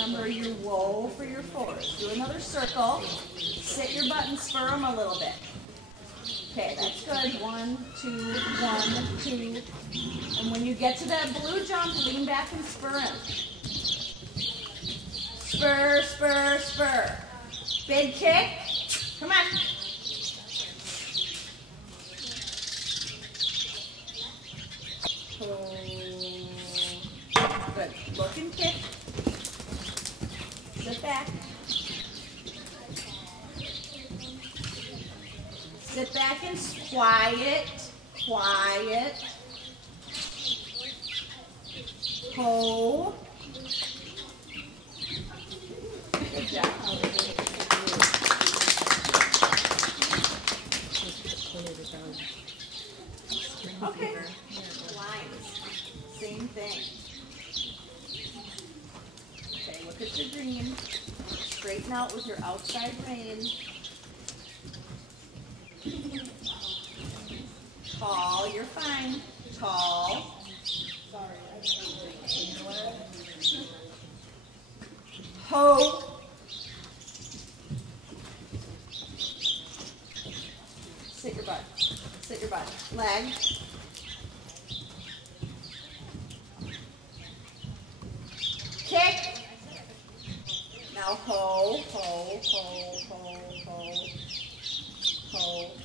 remember your whoa for your fours. Do another circle. Sit your butt and spur them a little bit. Okay, that's good. 1, 2, 1, 2. And when you get to that blue jump, lean back and spur him. Spur, spur, spur. Big kick. Come on. Good. Look and kick. Sit back. Sit back and quiet. Quiet. Ho. Good job. Okay. Lines. Same thing. Okay, look at the green. Straighten out with your outside rein. Tall, you're fine. Tall. Ho. Sit your butt. Sit your butt. Leg. Kick. Now ho, ho, ho, ho, ho, ho.